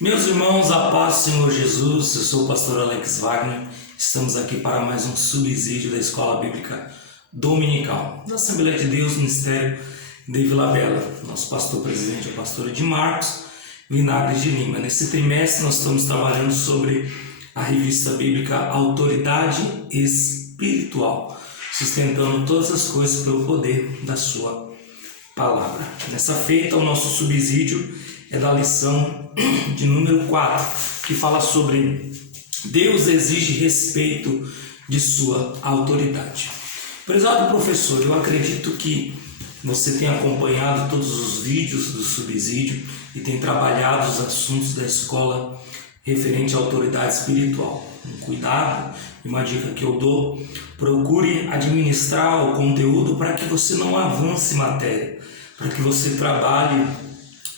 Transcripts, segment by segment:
Meus irmãos, a paz do Senhor Jesus, eu sou o pastor Alex Wagner, estamos aqui para mais um subsídio da Escola Bíblica Dominical, da Assembleia de Deus, Ministério de Vila Bela. Nosso pastor presidente é o pastor de Marcos Vinagre de Lima. Nesse trimestre nós estamos trabalhando sobre a revista bíblica Autoridade Espiritual, sustentando todas as coisas pelo poder da sua palavra. Nessa feita, o nosso subsídio é da lição de número 4, que fala sobre Deus exige respeito de sua autoridade. Prezado professor, eu acredito que você tem acompanhado todos os vídeos do subsídio e tem trabalhado os assuntos da escola referente à autoridade espiritual. Um cuidado e uma dica que eu dou: procure administrar o conteúdo para que você não avance matéria, para que você trabalhe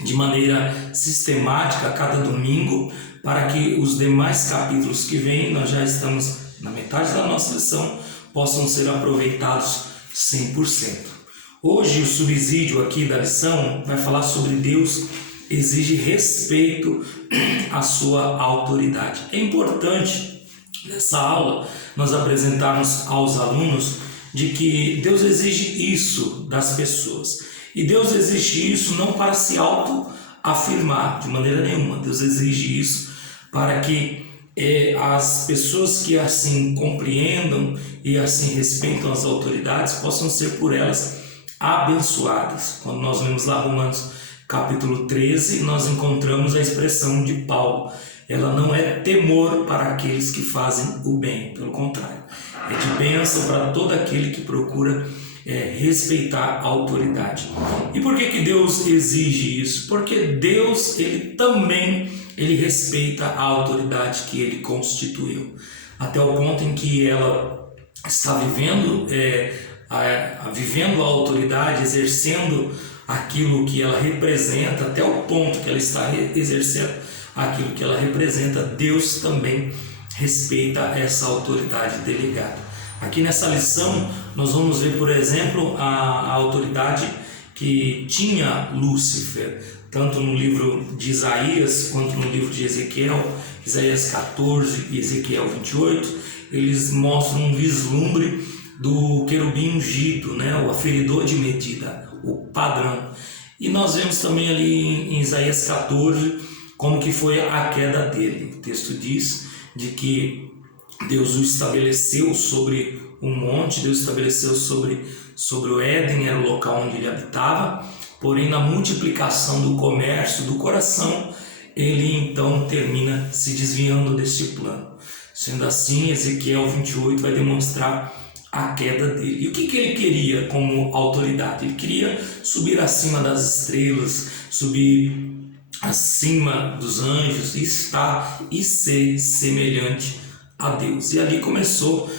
de maneira sistemática a cada domingo, para que os demais capítulos que vêm, nós já estamos na metade da nossa lição, possam ser aproveitados 100%. Hoje o subsídio aqui da lição vai falar sobre Deus exige respeito à sua autoridade. É importante nessa aula nós apresentarmos aos alunos de que Deus exige isso das pessoas. E Deus exige isso não para se autoafirmar de maneira nenhuma. Deus exige isso para que as pessoas que assim compreendam e assim respeitam as autoridades possam ser por elas abençoadas. Quando nós vemos lá Romanos capítulo 13, nós encontramos a expressão de Paulo. Ela não é temor para aqueles que fazem o bem, pelo contrário, é de bênção para todo aquele que procura respeitar a autoridade. E por que Deus exige isso? Porque Deus ele respeita a autoridade que ele constituiu, até o ponto em que ela está vivendo a autoridade, exercendo aquilo que ela representa, até o ponto que ela está exercendo aquilo que ela representa. Deus também respeita essa autoridade delegada. Aqui nessa lição nós vamos ver, por exemplo, a autoridade que tinha Lúcifer, tanto no livro de Isaías quanto no livro de Ezequiel, Isaías 14 e Ezequiel 28, eles mostram um vislumbre do querubim ungido, o aferidor de medida, o padrão. E nós vemos também ali em Isaías 14 como que foi a queda dele. O texto diz de que Deus o estabeleceu sobre um monte, Deus estabeleceu sobre o Éden, era o local onde ele habitava, porém na multiplicação do comércio, do coração, ele então termina se desviando deste plano. Sendo assim, Ezequiel 28 vai demonstrar a queda dele. E o que ele queria como autoridade? Ele queria subir acima das estrelas, subir acima dos anjos, estar e ser semelhante a Deus. E ali começou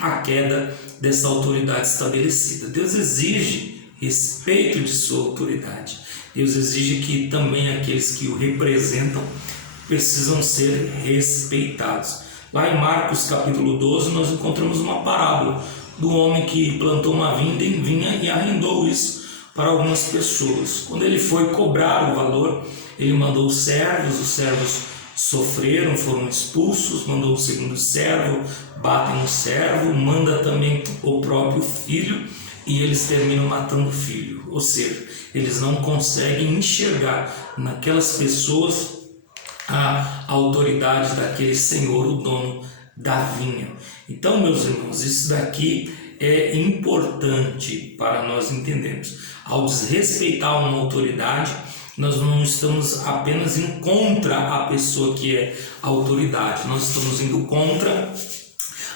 a queda dessa autoridade estabelecida. Deus exige respeito de sua autoridade. Deus exige que também aqueles que o representam precisam ser respeitados. Lá em Marcos capítulo 12 nós encontramos uma parábola do homem que plantou uma vinha e arrendou isso para algumas pessoas. Quando ele foi cobrar o valor, ele mandou os servos sofreram, foram expulsos, mandou o segundo servo, batem no servo, manda também o próprio filho e eles terminam matando o filho. Ou seja, eles não conseguem enxergar naquelas pessoas a autoridade daquele senhor, o dono da vinha. Então, meus irmãos, isso daqui é importante para nós entendermos. Ao desrespeitar uma autoridade, nós não estamos apenas indo contra a pessoa que é a autoridade, nós estamos indo contra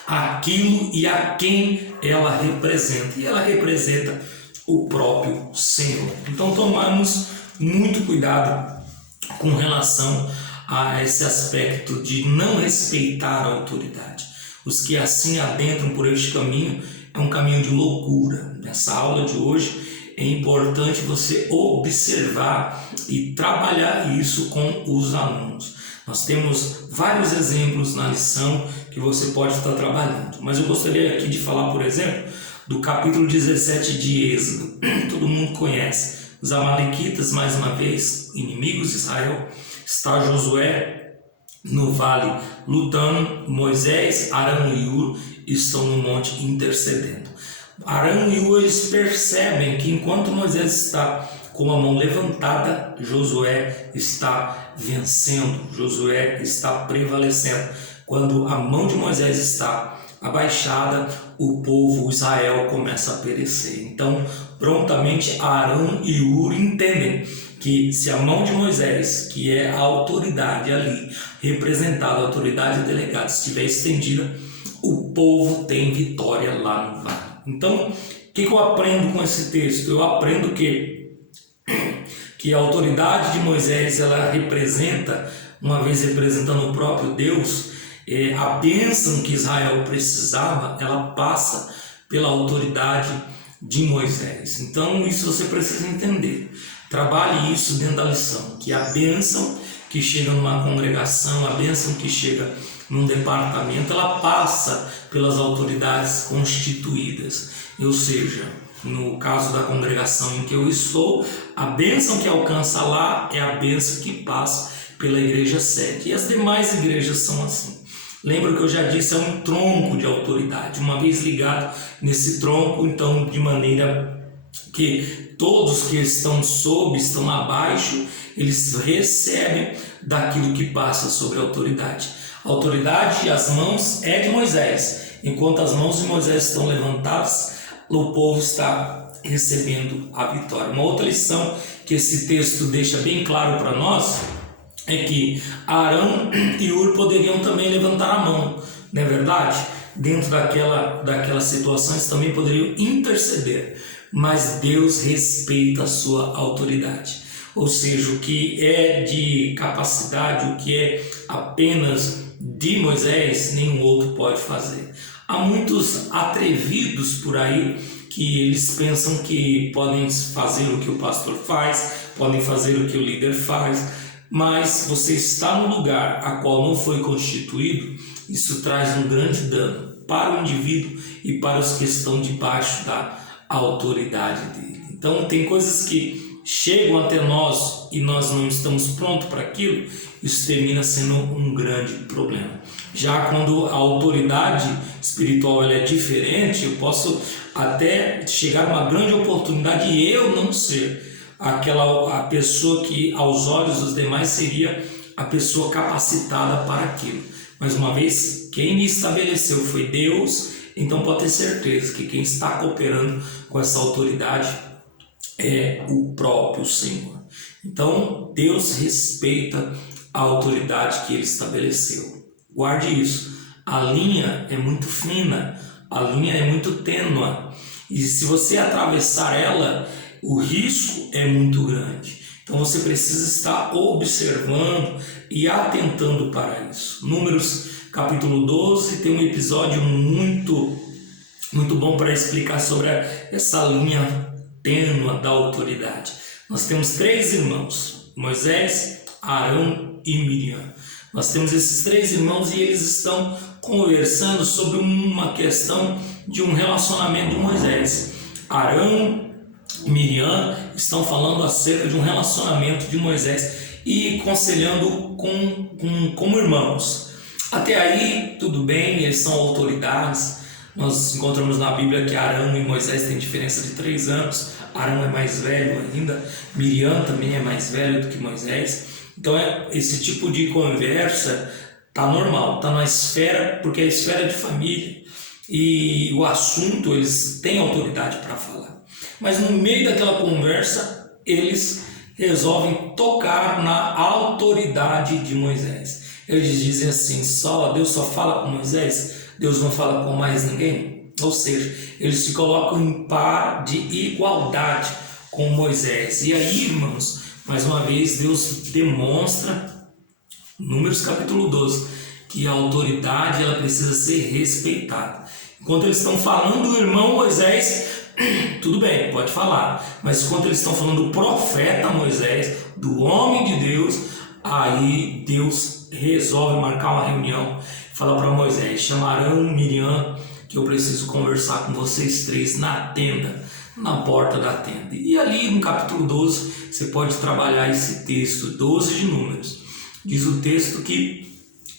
aquilo e a quem ela representa, e ela representa o próprio Senhor. Então tomamos muito cuidado com relação a esse aspecto de não respeitar a autoridade. Os que assim adentram por este caminho é um caminho de loucura. Nessa aula de hoje é importante você observar e trabalhar isso com os alunos. Nós temos vários exemplos na lição que você pode estar trabalhando, mas eu gostaria aqui de falar, por exemplo, do capítulo 17 de Êxodo. Todo mundo conhece os amalequitas, mais uma vez, inimigos de Israel. está Josué no vale lutando, Moisés, Arão e Hur estão no monte intercedendo. Arão e Hur, eles percebem que enquanto Moisés está com a mão levantada, Josué está vencendo, Josué está prevalecendo. Quando a mão de Moisés está abaixada, o povo Israel começa a perecer. Então, prontamente Arão e Hur entendem que se a mão de Moisés, que é a autoridade ali, representada, a autoridade delegada, estiver estendida, o povo tem vitória lá no vale. Então, o que eu aprendo com esse texto? Eu aprendo que a autoridade de Moisés, ela representa, uma vez representando o próprio Deus, a bênção que Israel precisava, ela passa pela autoridade de Moisés. Então, isso você precisa entender. Trabalhe isso dentro da lição, que a bênção que chega numa congregação, a bênção que chega num departamento, ela passa pelas autoridades constituídas. Ou seja, no caso da congregação em que eu estou, a bênção que alcança lá é a bênção que passa pela igreja sede. E as demais igrejas são assim. Lembra que eu já disse, é um tronco de autoridade. Uma vez ligado nesse tronco, então, de maneira que todos que estão sob, estão abaixo, eles recebem daquilo que passa sobre a autoridade. A autoridade e as mãos é de Moisés. Enquanto as mãos de Moisés estão levantadas, o povo está recebendo a vitória. Uma outra lição que esse texto deixa bem claro para nós é que Arão e Hur poderiam também levantar a mão, não é verdade? Dentro daquela situação, eles também poderiam interceder, mas Deus respeita a sua autoridade. Ou seja, o que é de capacidade, o que é apenas de Moisés, nenhum outro pode fazer. Há muitos atrevidos por aí que eles pensam que podem fazer o que o pastor faz, podem fazer o que o líder faz, mas você está no lugar a qual não foi constituído, isso traz um grande dano para o indivíduo e para os que estão debaixo da autoridade dele. Então tem coisas que chegam até nós e nós não estamos prontos para aquilo, isso termina sendo um grande problema. Já quando a autoridade espiritual ela é diferente, eu posso até chegar a uma grande oportunidade e eu não ser a pessoa que aos olhos dos demais seria a pessoa capacitada para aquilo. Mas uma vez quem me estabeleceu foi Deus, então pode ter certeza que quem está cooperando com essa autoridade é o próprio Senhor. Então Deus respeita a autoridade que Ele estabeleceu. Guarde isso. A linha é muito fina, a linha é muito tênue. E se você atravessar ela, o risco é muito grande. Então você precisa estar observando e atentando para isso. Números capítulo 12 tem um episódio muito bom para explicar sobre essa linha tênue da autoridade. Nós temos 3 irmãos, Moisés, Arão e Miriam. Nós temos esses 3 irmãos e eles estão conversando sobre uma questão de um relacionamento de Moisés. Arão e Miriam estão falando acerca de um relacionamento de Moisés e aconselhando como irmãos. Até aí, tudo bem, eles são autoridades. Nós encontramos na Bíblia que Arão e Moisés têm diferença de 3 anos. Arão é mais velho ainda, Miriam também é mais velho do que Moisés. Então esse tipo de conversa está normal, está na esfera, porque é a esfera de família. E o assunto eles têm autoridade para falar. Mas no meio daquela conversa, eles resolvem tocar na autoridade de Moisés. Eles dizem assim, Deus só fala com Moisés, Deus não fala com mais ninguém. Ou seja, eles se colocam em par de igualdade com Moisés. E aí, irmãos, mais uma vez, Deus demonstra, Números capítulo 12, que a autoridade ela precisa ser respeitada. Enquanto eles estão falando do irmão Moisés, tudo bem, pode falar. Mas enquanto eles estão falando do profeta Moisés, do homem de Deus, aí Deus resolve marcar uma reunião. Fala para Moisés, chamarão Miriam, que eu preciso conversar com vocês 3 na tenda, na porta da tenda. E ali no capítulo 12, você pode trabalhar esse texto, 12 de Números. diz o texto que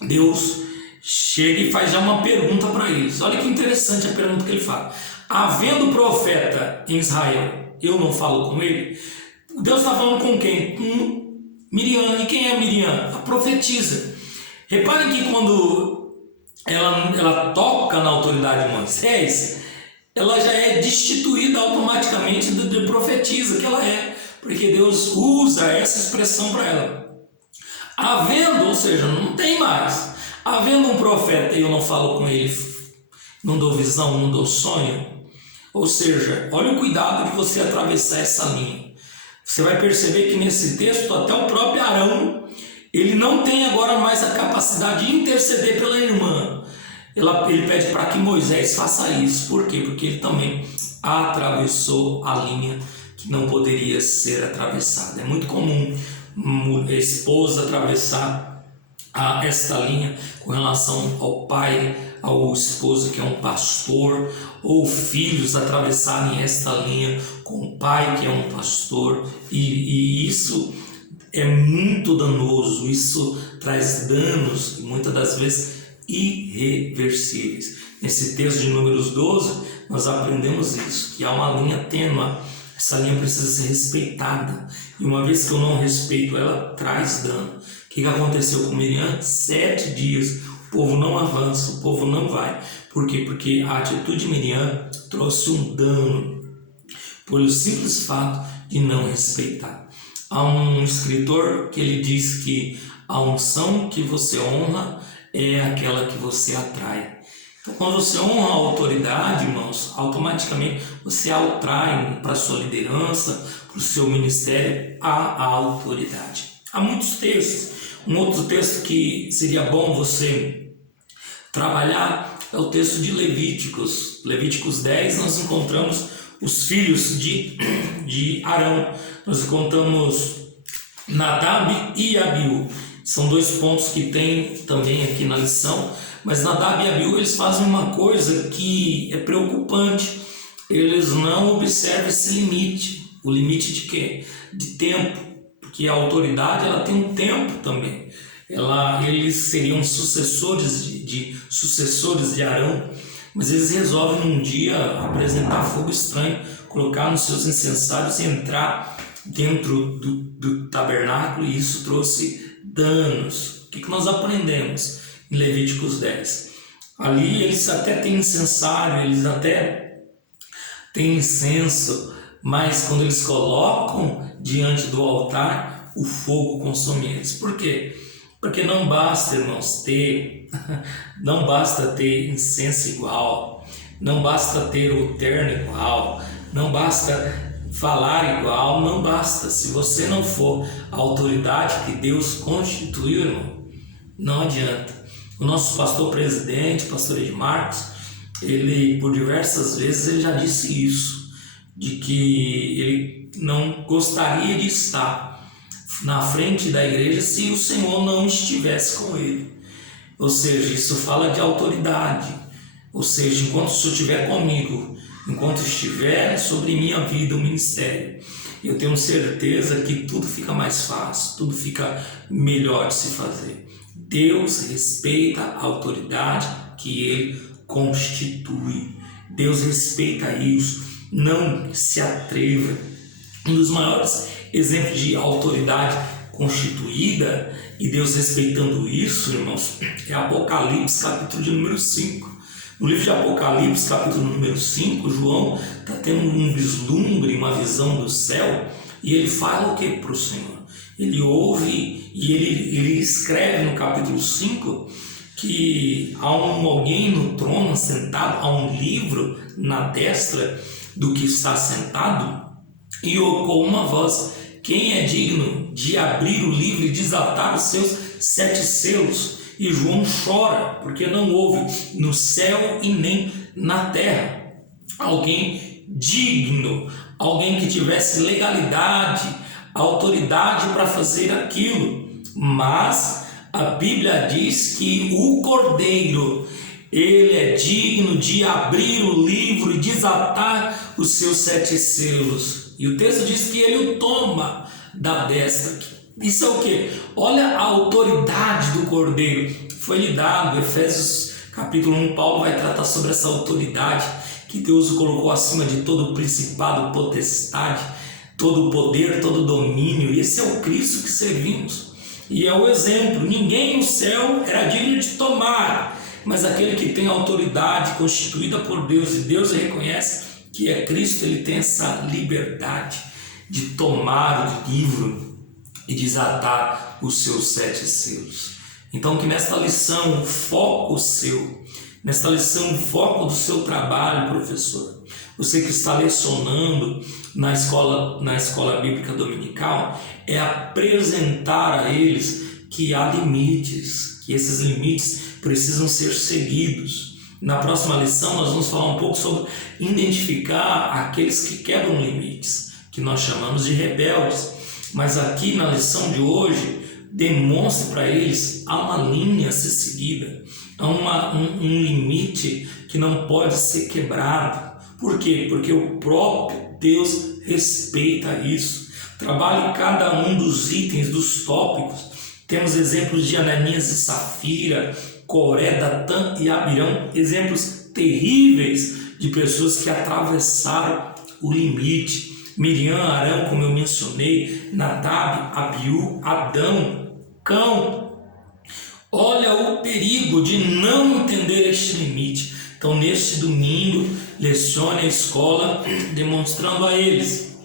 Deus chega e faz já uma pergunta para eles. Olha que interessante a pergunta que ele fala. Havendo profeta em Israel, eu não falo com ele? Deus está falando com quem? Com Miriam. E quem é Miriam? A profetisa. Reparem que quando ela toca na autoridade de Moisés, ela já é destituída automaticamente de profetisa que ela é, porque Deus usa essa expressão para ela. Havendo, ou seja, não tem mais. Havendo um profeta e eu não falo com ele, não dou visão, não dou sonho. Ou seja, olha o cuidado de você atravessar essa linha. Você vai perceber que nesse texto até o próprio Arão, ele não tem agora mais a capacidade de interceder pela irmã. Ele pede para que Moisés faça isso. Por quê? Porque ele também atravessou a linha que não poderia ser atravessada. É muito comum a esposa atravessar esta linha com relação ao pai, ao esposo que é um pastor, ou filhos atravessarem esta linha com o pai que é um pastor, e isso é muito danoso, isso traz danos, muitas das vezes irreversíveis. Nesse texto de Números 12, nós aprendemos isso, que há uma linha tênue, essa linha precisa ser respeitada, e uma vez que eu não respeito ela, traz dano. O que aconteceu com Miriam? 7 dias, o povo não avança, o povo não vai. Por quê? Porque a atitude de Miriam trouxe um dano, pelo simples fato de não respeitar. Há um escritor que ele diz que a unção que você honra é aquela que você atrai. Então, quando você honra a autoridade, irmãos, automaticamente você atrai para a sua liderança, para o seu ministério, a autoridade. Há muitos textos. Um outro texto que seria bom você trabalhar é o texto de Levíticos. Levíticos 10, nós encontramos os filhos de Arão. Nós encontramos Nadab e Abiú. São 2 pontos que tem também aqui na lição. Mas Nadab e Abiú, eles fazem uma coisa que é preocupante. Eles não observam esse limite. O limite de quê? De tempo. Porque a autoridade ela tem um tempo também. Eles seriam sucessores de Arão, mas eles resolvem num dia apresentar fogo estranho, colocar nos seus incensários e entrar dentro do tabernáculo, e isso trouxe danos. O que nós aprendemos em Levíticos 10? Ali eles até têm incensário, eles até têm incenso, mas quando eles colocam diante do altar, o fogo consome eles. Por quê? Porque não basta, irmãos, não basta ter incenso igual, não basta ter o terno igual, não basta falar igual, não basta. Se você não for a autoridade que Deus constituiu, irmão, não adianta. O nosso pastor presidente, pastor Edmarcos, ele por diversas vezes ele já disse isso, de que ele não gostaria de estar na frente da igreja se o Senhor não estivesse com ele. Ou seja, isso fala de autoridade. Ou seja, enquanto o Senhor estiver comigo, enquanto estiver sobre minha vida o ministério, eu tenho certeza que tudo fica mais fácil, tudo fica melhor de se fazer. Deus respeita a autoridade que Ele constitui. Deus respeita isso. Não se atreva. Um dos maiores exemplos de autoridade constituída e Deus respeitando isso, irmãos, é Apocalipse, capítulo de número 5. No livro de Apocalipse, capítulo número 5, João está tendo um vislumbre, uma visão do céu, e ele fala o que para o Senhor? Ele ouve e ele escreve no capítulo 5 que há alguém no trono sentado, há um livro na destra do que está sentado, e com uma voz: quem é digno de abrir o livro e desatar os seus 7 selos? E João chora, porque não houve no céu e nem na terra alguém digno, alguém que tivesse legalidade, autoridade para fazer aquilo. Mas a Bíblia diz que o Cordeiro, ele é digno de abrir o livro e desatar os seus 7 selos. E o texto diz que ele o toma da destra. Isso é o quê? Olha a autoridade do Cordeiro. Foi lhe dado, Efésios capítulo 1, Paulo vai tratar sobre essa autoridade que Deus o colocou acima de todo o principado, potestade, todo o poder, todo o domínio. E esse é o Cristo que servimos. E é o exemplo. Ninguém no céu era digno de tomar, mas aquele que tem autoridade constituída por Deus, e Deus reconhece que é Cristo, ele tem essa liberdade de tomar o livro e desatar os seus 7 selos. Então que nesta lição o foco seu, nesta lição o foco do seu trabalho, professor, você que está lecionando na escola bíblica dominical, é apresentar a eles que há limites, que esses limites precisam ser seguidos. Na próxima lição nós vamos falar um pouco sobre identificar aqueles que quebram limites, que nós chamamos de rebeldes. Mas aqui na lição de hoje, demonstre para eles há uma linha a ser seguida, há um limite que não pode ser quebrado. Por quê? Porque o próprio Deus respeita isso. Trabalhe cada um dos itens, dos tópicos. Temos exemplos de Ananias e Safira, Coré, Datã e Abirão, exemplos terríveis de pessoas que atravessaram o limite. Miriam, Arão, como eu mencionei, Nadab, Abiú, Adão, Cão. Olha o perigo de não entender este limite. Então, neste domingo, lecione a escola demonstrando a eles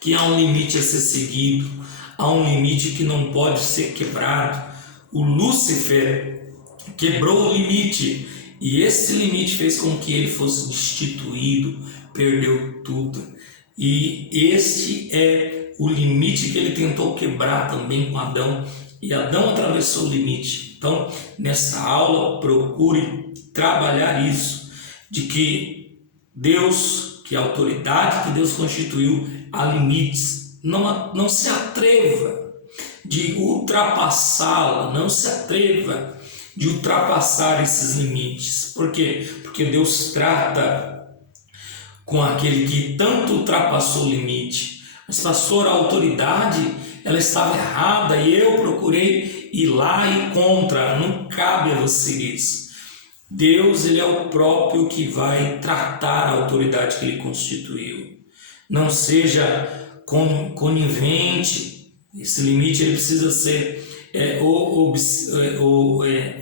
que há um limite a ser seguido, há um limite que não pode ser quebrado. O Lúcifer quebrou o limite e esse limite fez com que ele fosse destituído, perdeu tudo. E este é o limite que ele tentou quebrar também com Adão, e Adão atravessou o limite. Então, nesta aula, procure trabalhar isso, de que Deus, que a autoridade que Deus constituiu, há limites. Não se atreva de ultrapassá-la, não se atreva de ultrapassar esses limites. Por quê? Porque Deus trata com aquele que tanto ultrapassou o limite. Mas, pastor, a autoridade, ela estava errada e eu procurei ir lá e contra. Não cabe a você isso. Deus, ele é o próprio que vai tratar a autoridade que ele constituiu. Não seja conivente. Esse limite ele precisa ser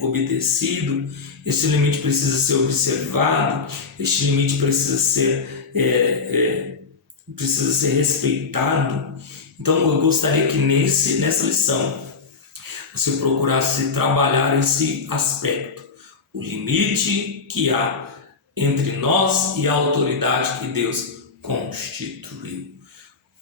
obedecido. Esse limite precisa ser observado. Este limite precisa ser respeitado. Então eu gostaria que nessa lição você procurasse trabalhar esse aspecto, o limite que há entre nós e a autoridade que Deus constituiu,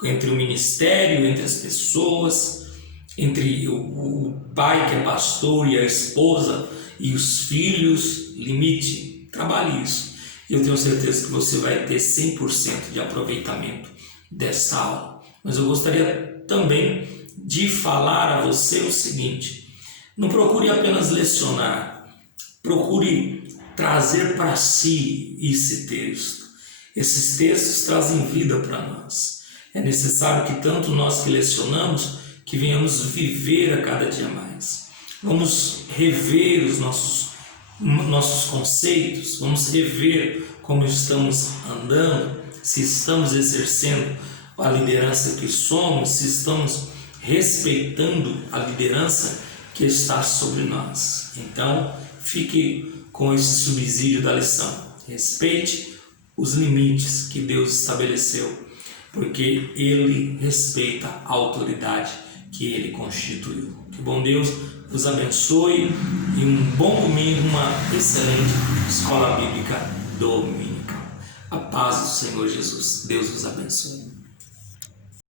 entre o ministério, entre as pessoas, entre o pai que é pastor e a esposa e os filhos. Limite, trabalhe isso. Eu tenho certeza que você vai ter 100% de aproveitamento dessa aula. Mas eu gostaria também de falar a você o seguinte: não procure apenas lecionar, procure trazer para si esse texto. Esses textos trazem vida para nós. É necessário que tanto nós que lecionamos, que venhamos viver a cada dia mais. Vamos rever os nossos conceitos, vamos rever como estamos andando, se estamos exercendo a liderança que somos, se estamos respeitando a liderança que está sobre nós. Então, fique com esse subsídio da lição. Respeite os limites que Deus estabeleceu, porque Ele respeita a autoridade que Ele constituiu. Que bom Deus vos abençoe e um bom domingo, uma excelente escola bíblica dominical. A paz do Senhor Jesus. Deus vos abençoe.